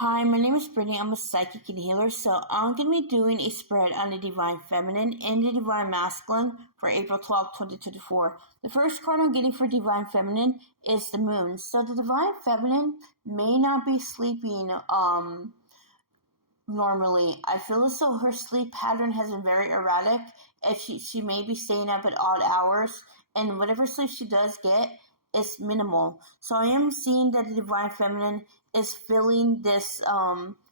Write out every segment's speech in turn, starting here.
Hi, my name is Brittany. I'm a psychic and healer. So I'm going to be doing a spread on the Divine Feminine and the Divine Masculine for April 12th, 2024. The first card I'm getting for Divine Feminine is the Moon. So the Divine Feminine may not be sleeping normally. I feel as though her sleep pattern has been very erratic. If she may be staying up at odd hours, and whatever sleep she does get is minimal. So I am seeing that the Divine Feminine is feeling this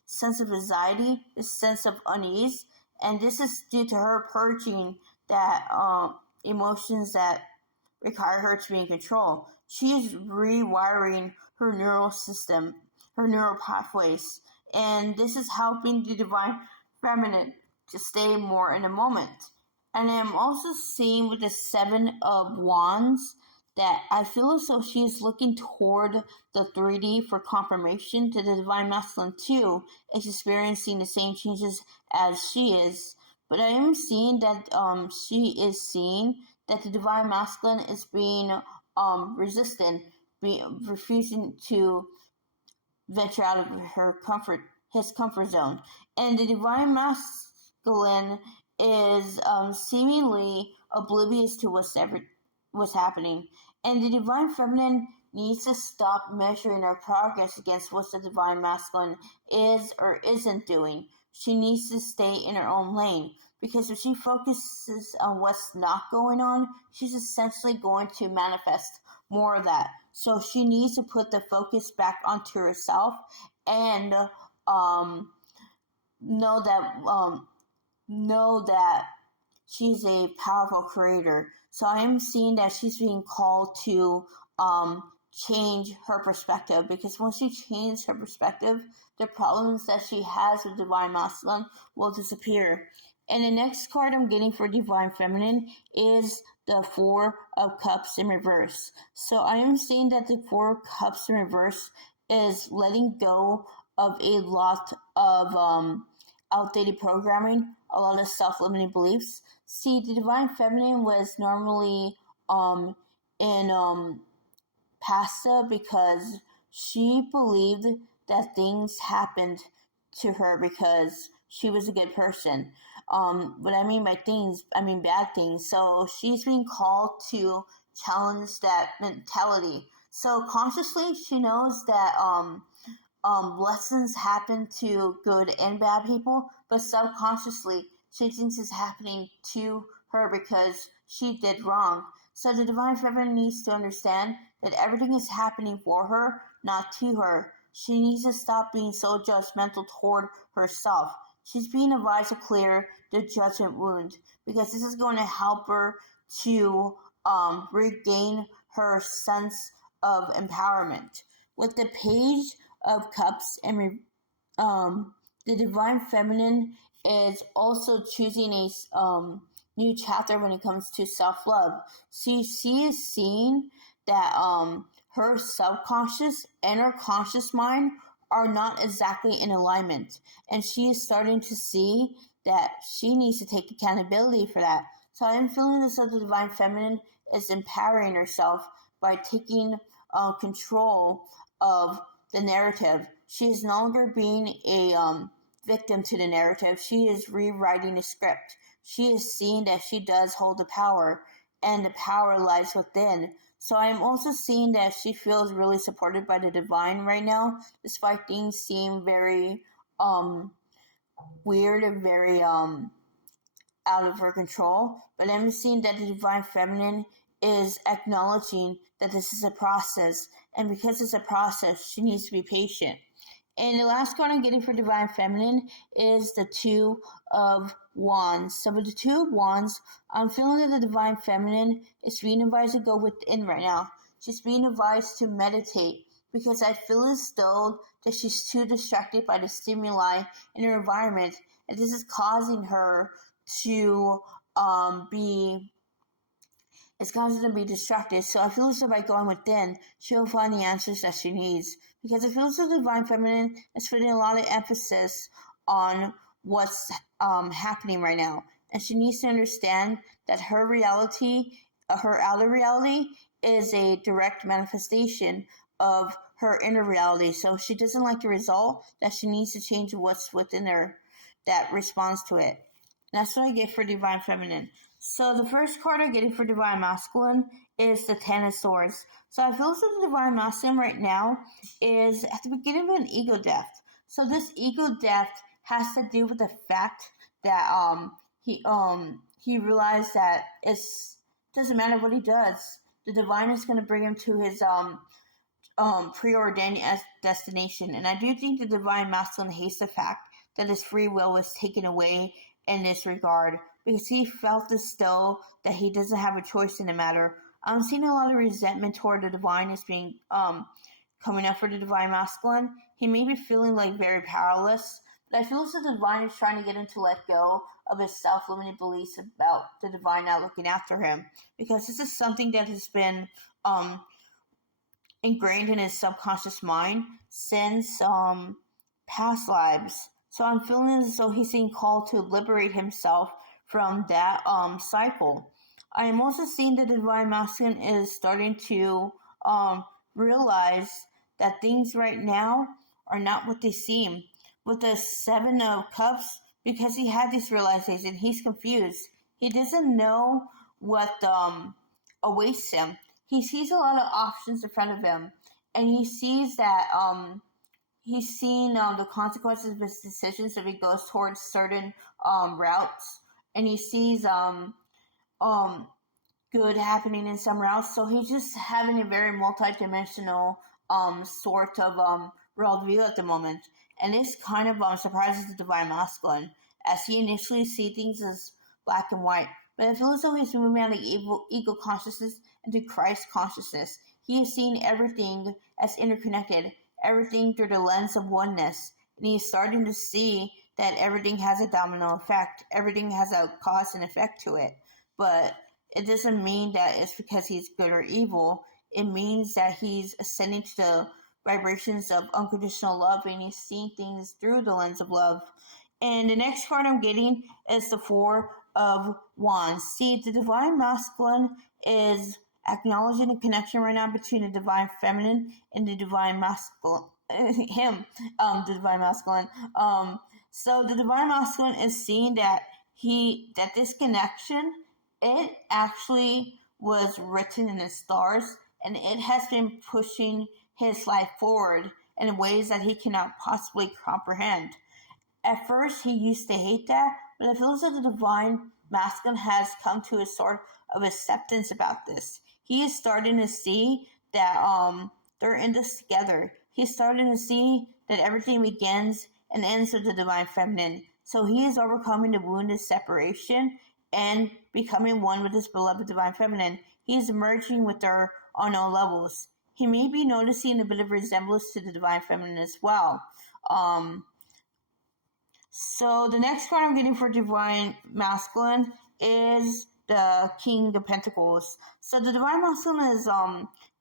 sense of anxiety, this sense of unease, and this is due to her purging that emotions that require her to be in control. She is rewiring her neural system, her neural pathways, and this is helping the Divine Feminine to stay more in the moment. And I'm also seeing with the Seven of Wands that I feel as though she is looking toward the 3D for confirmation to the Divine Masculine too, is experiencing the same changes as she is. But I am seeing that she is seeing that the Divine Masculine is being resistant, refusing to venture out of his comfort zone. And the Divine Masculine is seemingly oblivious to what's happening. And the Divine Feminine needs to stop measuring her progress against what the Divine Masculine is or isn't doing. She needs to stay in her own lane, because if she focuses on what's not going on, she's essentially going to manifest more of that. So she needs to put the focus back onto herself and know that she's a powerful creator. So I am seeing that she's being called to change her perspective, because once she changes her perspective, the problems that she has with Divine Masculine will disappear. And the next card I'm getting for Divine Feminine is the Four of Cups in reverse. So I am seeing that the Four of Cups in reverse is letting go of a lot of outdated programming, a lot of self-limiting beliefs. See, the Divine Feminine was normally in pasta because she believed that things happened to her because she was a good person. What I mean by things, I mean bad things. So she's being called to challenge that mentality. So consciously, she knows that lessons happen to good and bad people, but subconsciously, she thinks it's happening to her because she did wrong. So the Divine Feminine needs to understand that everything is happening for her, not to her. She needs to stop being so judgmental toward herself. She's being advised to clear the judgment wound, because this is going to help her to regain her sense of empowerment. With the Page of Cups and the Divine Feminine is also choosing a new chapter when it comes to self-love. So she is seeing that her subconscious and her conscious mind are not exactly in alignment, and she is starting to see that she needs to take accountability for that. So I am feeling this that the Divine Feminine is empowering herself by taking control of the narrative. She is no longer being a victim to the narrative. She is rewriting the script. She is seeing that she does hold the power, and the power lies within. So I am also seeing that she feels really supported by the Divine right now, despite things seem very weird and very out of her control. But I'm seeing that the Divine Feminine is acknowledging that this is a process, and because it's a process, she needs to be patient. And the last card I'm getting for Divine Feminine is the Two of Wands. So with the Two of Wands, I'm feeling that the Divine Feminine is being advised to go within right now. She's being advised to meditate, because I feel as though that she's too distracted by the stimuli in her environment, and this is causing her to be distracted. So I feel as though by going within, she'll find the answers that she needs. Because I feel as though the Divine Feminine is putting a lot of emphasis on what's happening right now. And she needs to understand that her reality, her outer reality, is a direct manifestation of her inner reality. So she doesn't like the result, that she needs to change what's within her that responds to it. And that's what I get for Divine Feminine. So the first card I'm getting for Divine Masculine is the Ten of Swords. So I feel that the Divine Masculine right now is at the beginning of an ego death. So this ego death has to do with the fact that he realized that it doesn't matter what he does. The divine is going to bring him to his preordained destination. And I do think the Divine Masculine hates the fact that his free will was taken away in this regard, because he felt as though that he doesn't have a choice in the matter. I'm seeing a lot of resentment toward the divine as being coming up for the Divine Masculine. He may be feeling like very powerless, but I feel as the divine is trying to get him to let go of his self-limited beliefs about the divine not looking after him, because this is something that has been ingrained in his subconscious mind since past lives. So I'm feeling as though he's being called to liberate himself from that cycle. I am also seeing the Divine Masculine is starting to realize that things right now are not what they seem. With the Seven of Cups, because he had this realization, he's confused. He doesn't know what awaits him. He sees a lot of options in front of him, and he sees that he's seen the consequences of his decisions if he goes towards certain routes, and he sees good happening in some routes. So he's just having a very multi-dimensional sort of worldview at the moment, and this kind of surprises the Divine Masculine, as he initially sees things as black and white. But I feel as though he's moving out of ego consciousness into Christ consciousness. He is seeing everything as interconnected, everything through the lens of oneness, and he is starting to see that everything has a domino effect. Everything has a cause and effect to it. But it doesn't mean that it's because he's good or evil. It means that he's ascending to the vibrations of unconditional love, and he's seeing things through the lens of love. And the next card I'm getting is the Four of Wands. See, the Divine Masculine is acknowledging the connection right now between the Divine Feminine and the Divine Masculine. The Divine Masculine. So the Divine Masculine is seeing that this connection, it actually was written in the stars, and it has been pushing his life forward in ways that he cannot possibly comprehend. At first, he used to hate that, but it feels like the Divine Masculine has come to a sort of acceptance about this. He is starting to see that they're in this together. He's starting to see that everything begins and ends with the Divine Feminine. So he is overcoming the wound of separation and becoming one with his beloved Divine Feminine. He is merging with her on all levels. He may be noticing a bit of resemblance to the Divine Feminine as well. So the next card I'm getting for Divine Masculine is the King of Pentacles. So the Divine Masculine is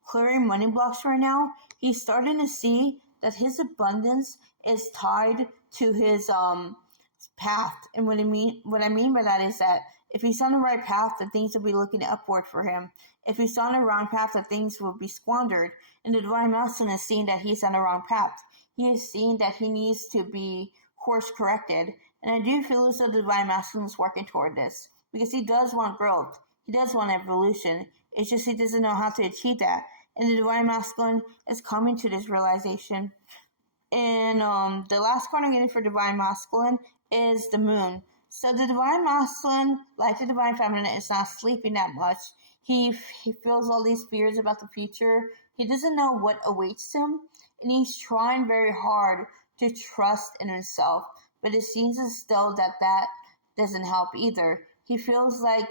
clearing money blocks right now. He's starting to see that his abundance is tied to his path. And what I mean by that is that if he's on the right path, then things will be looking upward for him. If he's on the wrong path, then things will be squandered. And the Divine Masculine is seeing that he's on the wrong path. He is seeing that he needs to be course corrected. And I do feel as though the Divine Masculine is working toward this, because he does want growth. He does want evolution. It's just he doesn't know how to achieve that. And the Divine Masculine is coming to this realization. And the last card I'm getting for Divine Masculine is the Moon. So the Divine Masculine, like the Divine Feminine, is not sleeping that much. He feels all these fears about the future. He doesn't know what awaits him, and he's trying very hard to trust in himself. But it seems as though that doesn't help either. He feels like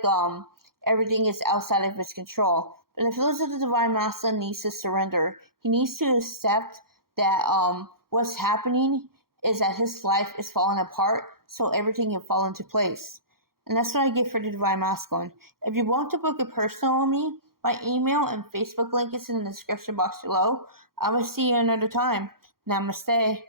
everything is outside of his control. But it feels like the Divine Masculine needs to surrender. He needs to accept that what's happening is that his life is falling apart, so everything can fall into place. And that's what I get for the Divine Masculine. If you want to book a personal with me, my email and Facebook link is in the description box below. I will see you another time. Namaste.